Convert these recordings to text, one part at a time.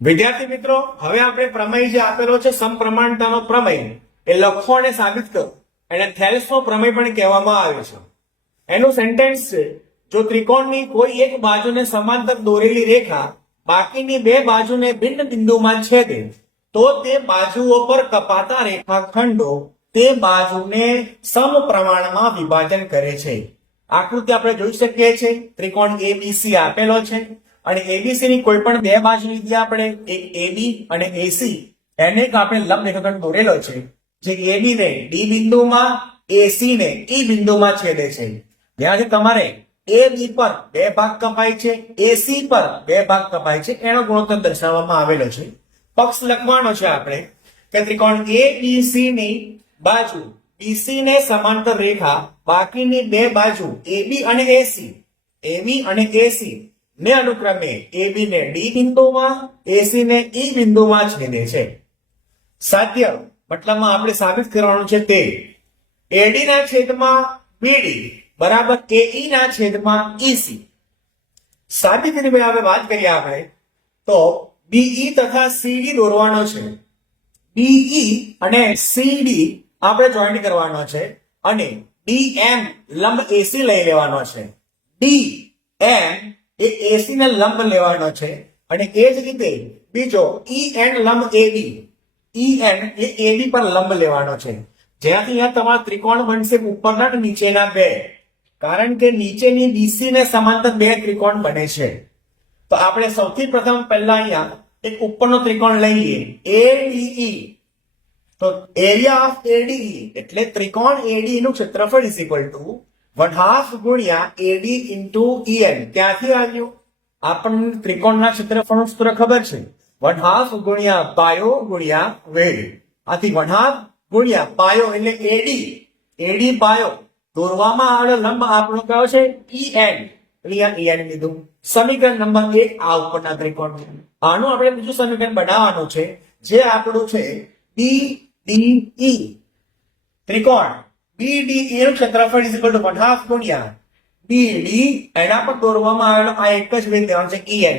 વિદ્યાર્થી મિત્રો, હવે આપણે પ્રમેય જે આપેલો છે સમપ્રમાણતાનો પ્રમેય એ લખો અને સાબિત કરો. એને થેલ્સનો પ્રમેય પણ કહેવામાં આવે છે. એનું સેન્ટેન્સ છે, જો ત્રિકોણની કોઈ એક બાજુને સમાંતર દોરેલી રેખા બાકીની બે બાજુને ભિન્ન બિંદુમાં છેદે તો તે બાજુઓ પર કપાતા રેખાખંડો તે બાજુને સમપ્રમાણમાં વિભાજન કરે છે. આકૃતિ આપણે જોઈ શકીએ છીએ. ત્રિકોણ ABC આપેલો છે અને ABC ની કોઈ પણ બે બાજુ લીધી આપણે, એક AB અને AC. એને આપણે લંબ રેખાખંડ દોરેલો છે જે AB ને D બિંદુમાં, AC ને E બિંદુમાં છેદે છે. ત્યાંથી તમારે AB પર બે ભાગ કપાય છે, AC પર બે ભાગ કપાય છે, એનો ગુણોત્તર દર્શાવવામાં આવેલો છે. પક્ષ લખવાનો છે આપણે કે ત્રિકોણ ABC ની બાજુ BC ને સમાંતર રેખા બાકીની બે બાજુ AB અને AC ને અનુક્રમે AB ને D બિંદુમાં, AC ને E બિંદુમાં છેદે છે. સાધ્ય મતલબમાં આપણે સાબિત કરવાનું છે તે AD ના છેદમાં BD બરાબર AE ના છેદમાં EC. સાબિતીની હવે વાત કરીએ આપણે તો BE તથા CD દોરવાનો છે. BE અને CD આપણે જોઈન્ટ કરવાનો છે અને DM લંબ AC લઈ લેવાનો છે. DM એ AC ને લંબ લેવાનો છે અને એ જ રીતે બીજો EN લંબ AB, EN એ AB પર લંબ લેવાનો છે. જ્યાંથી અહીંયા તમારા ત્રિકોણ બનશે ઉપરના અને નીચેના બે, કારણ કે નીચેની BC ને સમાંતર બે ત્રિકોણ બને છે. તો આપણે સૌથી પ્રથમ પહેલા અહીંયા એક ઉપરનો ત્રિકોણ લઈએ ADE. તો એરિયા ઓફ ADE એટલે ત્રિકોણ ADE નું ક્ષેત્રફળ ઇઝ ઇક્વલ ટુ 1/2 ગુણ્યા AD ઇન્ટુ EN. ત્યાંથી આવ્યું આપણને ત્રિકોણના ક્ષેત્રફળનું સૂત્ર ખબર છે, 1/2 ગુણ્યા પાયો ગુણ્યા વેગ. આથી 1/2 ગુણ્યા પાયો એટલે AD પાયો. દોરવામાં આવેલો લંબ આપણો કયો છે EN, અહીંયા EN લીધું. સમીકરણ નંબર 1 આ ઉપરના ત્રિકોણ. આનું આપણે બીજું સમીકરણ બનાવવાનું છે જે આપણું છે BDE. ત્રિકોણ BDE નું ક્ષેત્રફળ ઇઝ ઇક્વલ ટુ 1/2 ગુણ્યા BD, એના પર દોરવામાં આવેલો આ એક જ વેગ લેવાનો છે EN.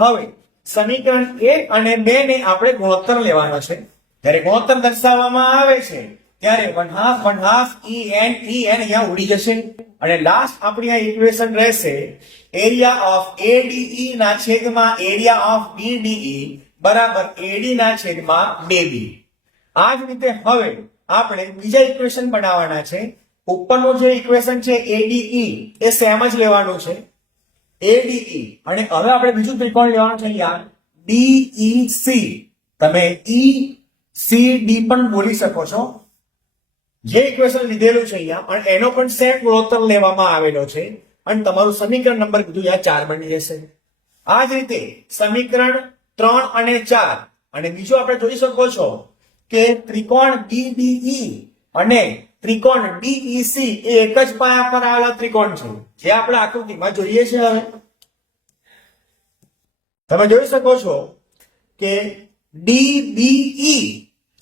હવે સમીકરણ 1 અને 2 ને આપણે ગુણોત્તર લેવાનો છે. જ્યારે ગુણોત્તર દર્શાવવામાં આવે છે ત્યારે 1/2 EN અહીંયા ઉડી જશે અને લાસ્ટ આપણી આ ઇક્વેશન રહેશે એરિયા ઓફ ADE ના છેદમાં એરિયા ઓફ BDE બરાબર AD ના છેદમાં 2B. આ જ રીતે હવે આપણે બીજા ઇક્વેશન બનાવવાના છે. ઉપરનું જે ઇક્વેશન છે ADE એ સેમ જ લેવાનું છે ADE, અને હવે આપણે બીજું ત્રિકોણ લેવાનું છે અહીંયા DEC. તમે ECD પણ બોલી શકો છો. જે ઇક્વેશન લીધેલું છે અહીંયા અને એનો પણ સેમ ગુણોત્તર લેવામાં આવેલો છે અને તમારું સમીકરણ નંબર કીધું અહીંયા 4 બની જશે. આ જ રીતે સમીકરણ 3 અને 4 અને બીજું આપણે જોઈ શકો છો કે ત્રિકોણ BDE અને ત્રિકોણ DEC એ એક જ પાયા પર આવેલા ત્રિકોણ છે, જે આપણે આકૃતિમાં જોઈએ છે. હવે તમે જોઈ શકો છો કે DBE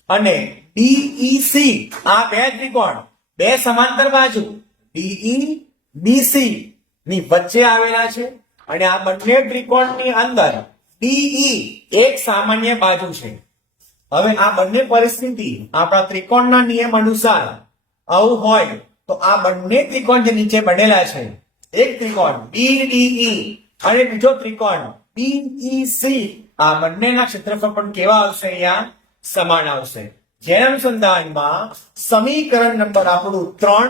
અને DEC આ બે ત્રિકોણ બે સમાંતર બાજુ DEBC ની વચ્ચે આવેલા છે અને આ બંને ત્રિકોણની અંદર DE એક સામાન્ય બાજુ છે. હવે આ બંને પરિસ્થિતિ આપણા ત્રિકોણના નિયમ અનુસાર આવું હોય તો આ બંને ત્રિકોણ જે નીચે બનેલા છે, એક ત્રિકોણ BDE અને બીજો ત્રિકોણ DEC, આ બંનેના ક્ષેત્રફળ પણ કેવા આવશે? અહીંયા સમાન આવશે. જેના અનુસંધાનમાં સમીકરણ નંબર આપણું 3,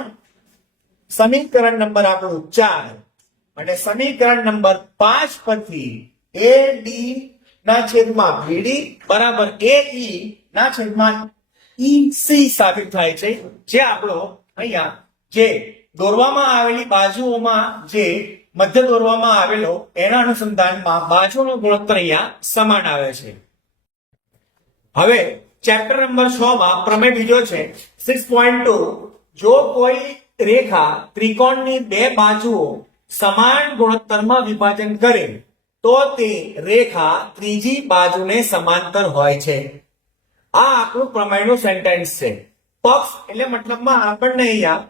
સમીકરણ નંબર આપણું 4 અને સમીકરણ નંબર 5 પરથી AD ના છેદમાં BD બરાબર AE ના છેદમાં EC સાબિત થાય છે. જે આપણો અહીંયા જે દોરવામાં આવેલી બાજુઓમાં જે મધ્ય દોરવામાં આવેલો એના અનુસંધાનમાં બાજુનો ગુણોત્તર અહીંયા સમાન આવે છે. હવે ચેપ્ટર નંબર 6 માં પ્રમેય બીજો છે 6.2. જો કોઈ રેખા ત્રિકોણની બે બાજુઓ સમાન ગુણોત્તરમાં વિભાજન કરે તો તે રેખા ત્રીજી બાજુને સમાંતર હોય છે. આ આપણું પ્રમેયનું સેન્ટેન્સ છે. પક્ષ એટલે મતલબમાં આપણને અહીંયા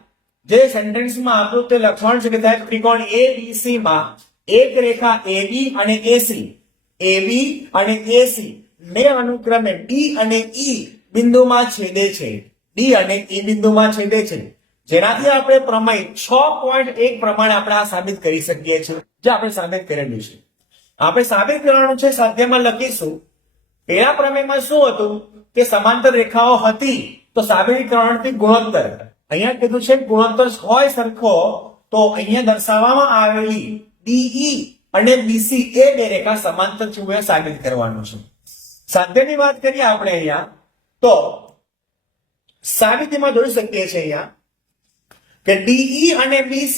જે સેન્ટેન્સમાં આપણું તે લખવાનું છે કે ત્રિકોણ ABC માં એક રેખા AB અને AC AB અને AC ને અનુક્રમે D અને E બિંદુમાં છેદે છે. D અને E બિંદુમાં છેદે છે, જેનાથી આપણે પ્રમેય 6.1 પ્રમાણે આપણે આ સાબિત કરી શકીએ છીએ, જે આપણે સાબિત કરેલું છે. આપણે સાબિત કરવાનું છે, સ્વાધ્યાયમાં લખીશું. પેલા પ્રમેયમાં શું હતું કે સમાંતર રેખાઓ હતી તો સાબિત કરવાનું ગુણોત્તર. અહીંયા કીધું છે ગુણોત્તર હોય સરખો તો અહીંયા દર્શાવવામાં આવેલી DE અને BC એ બે રેખા સમાંતર છે સાબિત કરવાનું છે. સાધ્યની વાત કરીએ આપણે અહીંયા તો સાબિતીમાં જોઈ શકીએ છીએ અહીંયા કે DE અને BC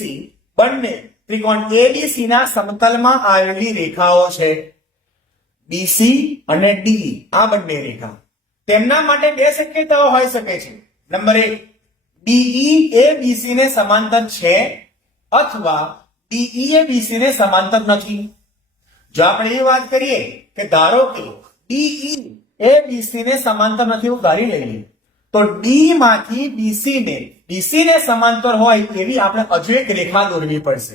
બંને ત્રિકોણ ABC ના સમતલમાં આવેલી રેખાઓ છે. BC અને DE આ બંને રેખા, તેમના માટે બે શક્યતાઓ હોઈ શકે છે. નંબર 1, DE એ BC ને સમાંતર છે અથવા DE એ BC ને સમાંતર નથી. જો આપણે એ વાત કરીએ કે ધારો કે DE એ BC ને સમાંતર નથી એવું ધારી લઈએ તો D માંથી BC ને સમાંતર હોય એવી આપણે હજુ એક રેખા દોરવી પડશે.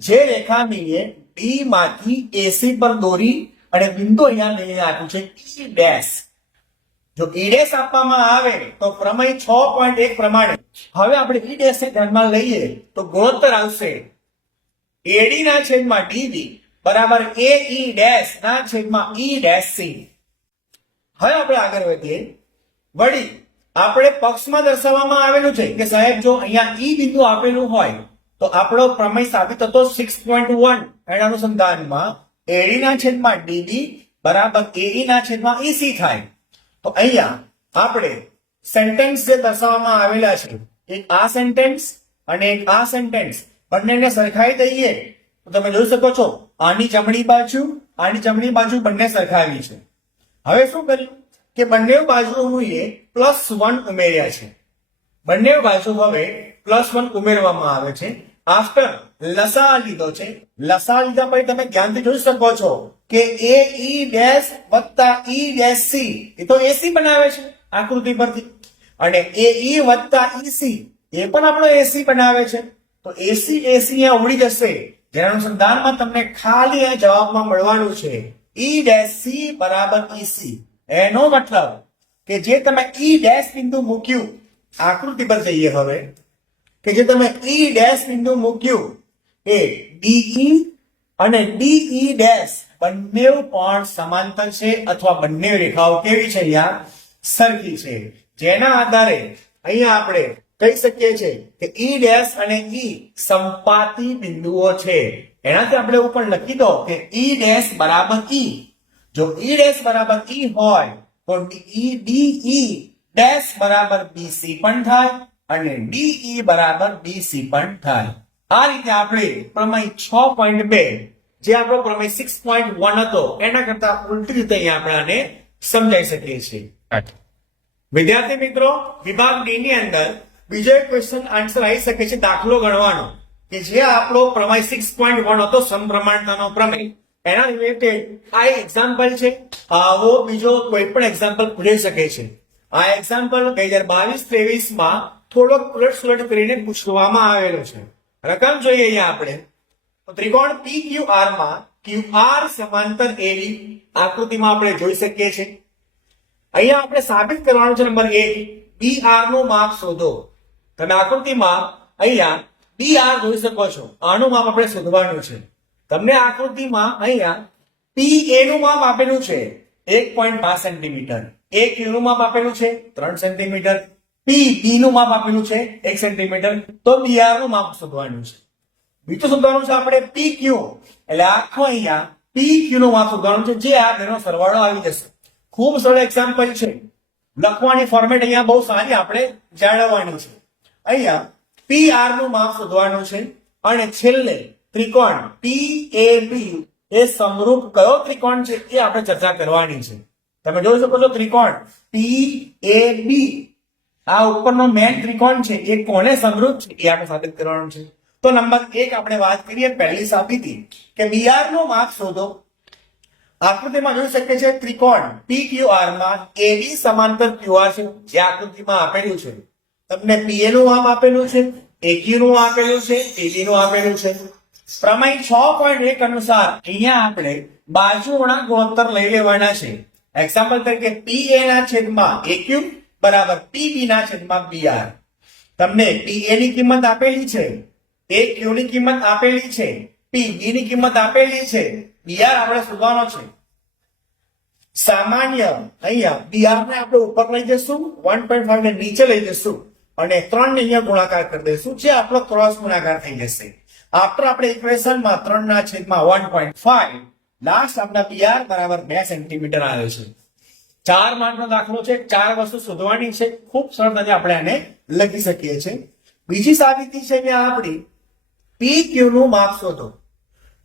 જે રેખાને D માંથી AC પર દોરી અને બિંદુ અહીંયા લઈને આપ્યું છે E'. જો E' આપવામાં આવે તો પ્રમેય 6.1 પ્રમાણે હવે આપણે E' ને ધ્યાનમાં લઈએ તો ગુણોત્તર આવશે AD ના છેદમાં DB બરાબર AE' ના છેદમાં E'. હવે આપણે આગળ વધીએ. વળી આપણે પક્ષમાં દર્શાવવામાં આવેલું છે કે સાહેબ જો અહીંયા E બિંદુ આપેલું હોય તો આપણો પ્રમેય સાબિત થતો 6.1 એના અનુસંધાનમાં AD ના છેદમાં DB બરાબર AE ના છેદમાં EC થાય. તો અહીંયા આપણે સેન્ટેન્સ જે દર્શાવવામાં આવેલા છે, એક આ સેન્ટેન્સ અને એક આ સેન્ટેન્સ બંનેને સરખાવી દઈએ તો તમે જોઈ શકો છો આની જમણી બાજુ બંને સરખાવી છે. હવે શું કર્યું કે બંને બાજુએ +1 ઉમેર્યા છે. બંને બાજુ હવે +1 ઉમેરવામાં આવે છે. આફ્ટર લસા લીધો છે. લસા લીધા પછી તમે ધ્યાનથી જોઈ શકો છો કે AE' વત્તા EC એ તો AC બનાવે છે આકૃતિ પરથી, અને AE વત્તા EC એ પણ આપણો AC બનાવે છે. તો AC અહીંયા ઉડી જશે, જેના અનુસંધાનમાં તમને ખાલી આ જવાબમાં મળવાનું છે E' બરાબર EC. એનો મતલબ કે જે તમે E' બિંદુ મૂક્યું, આકૃતિ પર જઈએ હવે, કે જે તમે E' બિંદુ મૂક્યું એ DE અને DE' બંને પણ સમાંતર છે અથવા બંને રેખાઓ કેવી છે અહીંયા સરખી છે. જેના આધારે અહીંયા આપણે કહી શકીએ છીએ કે E' અને E સંપાતી બિંદુઓ છે. એનાથી આપણે ઉપર લખી દો કે E' બરાબર E. જો E' બરાબર E હોય તો DE' બરાબર BC પણ થાય અને DE બરાબર BC પણ થાય. આ રીતે આપણે પ્રમેય 6.2 જે આપણો પ્રમેય 6.1 હતો એના કરતા ઉલટી રીતે અહીંયા આપણે આને સમજાઈ શકીએ છીએ. વિદ્યાર્થી મિત્રો, વિભાગ ડી ની અંદર બીજો એક ક્વેશ્ચન આન્સર આવી શકે છે દાખલો ગણવાનો, કે જે આપણો પ્રમેય 6.1 હતો સમપ્રમાણતાનો પ્રમેય, એના રિલેટેડ આ એક્ઝામ્પલ છે. આવો બીજો કોઈ પણ એક્ઝામ્પલ પૂછી શકે છે. આ એક્ઝામ્પલ 2022-23 માં થોડોક ઉલટ કરીને પૂછવામાં આવેલો છે. રકમ જોઈએ અહીંયા આપણે તો ત્રિકોણ PQR માં QR સમાંતર AD આકૃતિમાં આપણે જોઈ શકીએ છીએ. અહીંયા આપણે સાબિત કરવાનું છે નંબર 1, BR નું માપ શોધો. તમે આકૃતિમાં અહીંયા BR જોઈ શકો છો, આનું માપ આપણે શોધવાનું છે. તમને આકૃતિમાં અહીંયા PA નું માપ આપેલું છે 1.5 સેન્ટીમીટર, AQ નું માપ આપેલું છે 3 સેન્ટીમીટર, PB નું માપ આપેલું છે 1 સેન્ટીમીટર. તો BR નું માપ શોધવાનું છે. બીજું શોધવાનું છે આપણે PQ, એટલે આખો અહીંયા PQ નું માપ શોધવાનું છે, જે આ બેનો સરવાળો આવી જશે. ખૂબ સરળ એક્ઝામ્પલ છે. લખવાની ફોર્મેટ અહીંયા બહુ સારી આપણે જાળવવાની છે. અહીંયા PR નું માપ શોધવાનું છે અને છેલ્લે ત્રિકોણ PAB એ સમરૂપ કયો ત્રિકોણ છે એ આપણે ચર્ચા કરવાની છે. તમે જોઈ શકો છો ત્રિકોણ PAB આ ઉપરનો મેઇન ત્રિકોણ છે એ કોને સમરૂપ છે એ આપણે સાબિત કરવાનું છે. તો નંબર 1 આપણે વાત કરીએ પહેલી સાબિતી કે BR નું માપ શોધો. આકૃતિમાં જોઈ શકીએ છીએ ત્રિકોણ PQR માં AB સમાંતર QR છે, જે આકૃતિમાં આપેલું છે. તમને PA નું માપ આપેલું છે, AQ નું આપેલું છે, AB નું આપેલું છે. પ્રમેય 6.1 અનુસાર અહીંયા આપણે બાજુ વળાંક ગુણોત્તર લઈ લેવાના છે. એક્ઝામ્પલ તરીકે PA ના છેદમાં AQ બરાબર PB ના છેદમાં BR. તમને PA ની કિંમત આપેલી છે, AQ ની કિંમત આપેલી છે, PB ની કિંમત આપેલી છે, BR આપણે શોધવાનો છે. સામાન્ય અહીંયા BR ને આપણે ઉપર લઈ જશું, 1.5 ને નીચે લઈ જશું અને 3 ને અહીંયા ગુણાકાર કરી દઈશું, જે આપણો ક્રોસ ગુણાકાર થઈ જશે. આફ્ટર આપણે ઇક્વેશનમાં 3 ના છેદમાં 1.5 લાસ્ટ આપણા BR બરાબર 2 સેન્ટીમીટર આવે છે. 4 માર્કનો દાખલો છે, 4 વસ્તુ શોધવાની છે, ખૂબ સરળતાથી આપણે આને લખી શકીએ છીએ. બીજી સાબિતી છે કે આપણી PQ નું માપ શોધો.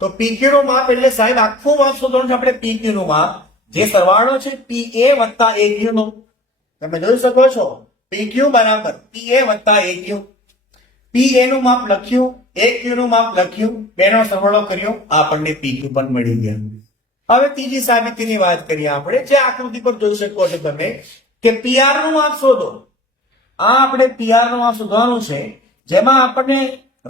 તો PQ નું માપ એટલે સાહેબ આખું માપ શોધવાનું છે આપણે. PQ નું માપ જે સરવાળો છે PA વત્તા AQ નો, તમે જોઈ શકો છો PQ બરાબર PA વત્તા AQ. PA નું માપ લખ્યું, AQ નું માપ લખ્યું, બેનો સરવાળો કર્યો, આપણને PQ પણ મળી ગયા. હવે ત્રીજી સાબિતીની વાત કરીએ આપણે, જે આકૃતિ પર જોઈ શકો છો તમે કે PR નું માપ શોધો. આ આપણે PR નું માપ શોધવાનું છે, જેમાં આપણને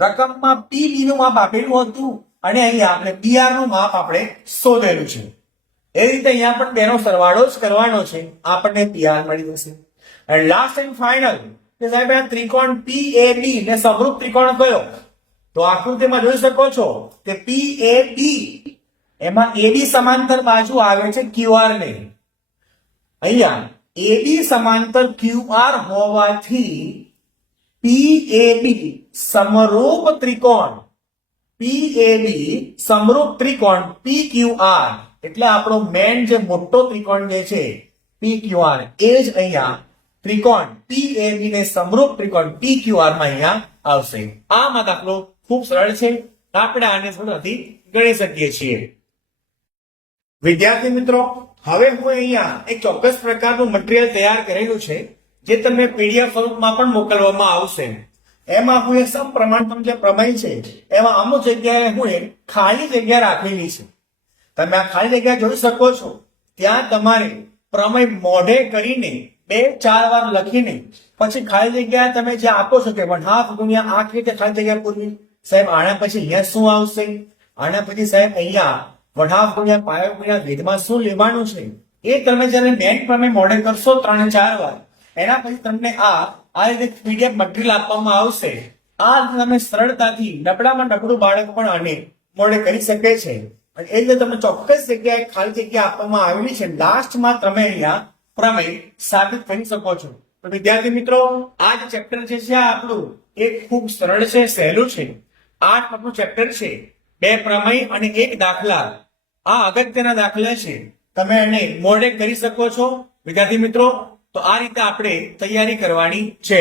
રકમમાં PB નું માપ આપેલું હતું અને અહીંયા આપણે PR નું માપ આપણે શોધેલું છે. એ રીતે અહીંયા પણ બેનો સરવાળો જ કરવાનો છે, આપણને PR મળી જશે. અને લાસ્ટ એન્ડ ફાઇનલ કે સાહેબ આ ત્રિકોણ PAB ને સમરૂપ ત્રિકોણ કયો? તો આકૃતિમાં જોઈ શકો છો કે PAB એમાં AB સમાંતર બાજુ આવે છે QR ને. અહીંયા AB સમાંતર QR હોવાથી PAB સમરૂપ ત્રિકોણ, PAB સમરૂપ ત્રિકોણ PQR એટલે આપણો મેન જે મોટો ત્રિકોણ જે છે PQR એ જ અહીંયા ત્રિકોણ PAB ને સમરૂપ ત્રિકોણ PQR માં અહીંયા આવશે. આમાં દાખલો ખૂબ સરળ છે, આપણે આને સરળતાથી ગણી શકીએ છીએ. વિદ્યાર્થી મિત્રો, હવે હું અહીંયા એક ચોક્કસ પ્રકારનું મટીરીયલ તૈયાર કરેલું છે, જે તમને PDF સ્વરૂપમાં પણ મોકલવામાં આવશે. એમાં હું એ સમપ્રમાણતમ જે પ્રમેય છે એમાં અમુક જગ્યાએ હું એક ખાલી જગ્યા રાખેલી છે. તમે આ ખાલી જગ્યા જોઈ શકો છો. ત્યાં તમારે પ્રમેય મોઢે કરીને 2-4 વાર લખીને પછી ખાલી જગ્યા તમે જે આપો છો કે 1/2 ગુણ્યા 8 રીતે ખાલી જગ્યા પૂરવી. સાહેબ આના પછી અહીંયા શું આવશે? આના પછી સાહેબ અહીંયા 1/2 ગુણ્યા પાયો ગુણ્યા વેદમાં શું લેવાનું છે એ તમે જયારે મેન પ્રમેય મોઢે કરશો 3-4 વાર, એના પછી તમને આ રીતે PDF મટીરીયલ આપવામાં આવશે. આ રીતે તમે સરળતાથી નબળામાં નબળું બાળક પણ આને મોઢે કરી શકે છે. અને એ રીતે તમે ચોક્કસ જગ્યાએ ખાલી જગ્યા આપવામાં આવેલી છે, લાસ્ટમાં તમે અહીંયા પ્રમેય સાબિત કરી શકો છો. તો વિદ્યાર્થી મિત્રો, આ જે ચેપ્ટર જે છે આપણું એ ખૂબ સરળ છે, સહેલું છે. 8 માર્કનું ચેપ્ટર છે, 2 પ્રમેય અને 1 દાખલા. આ અગત્યના દાખલા છે, તમે એને મોઢે કરી શકો છો. વિદ્યાર્થી મિત્રો, તો આ રીતે આપણે તૈયારી કરવાની છે.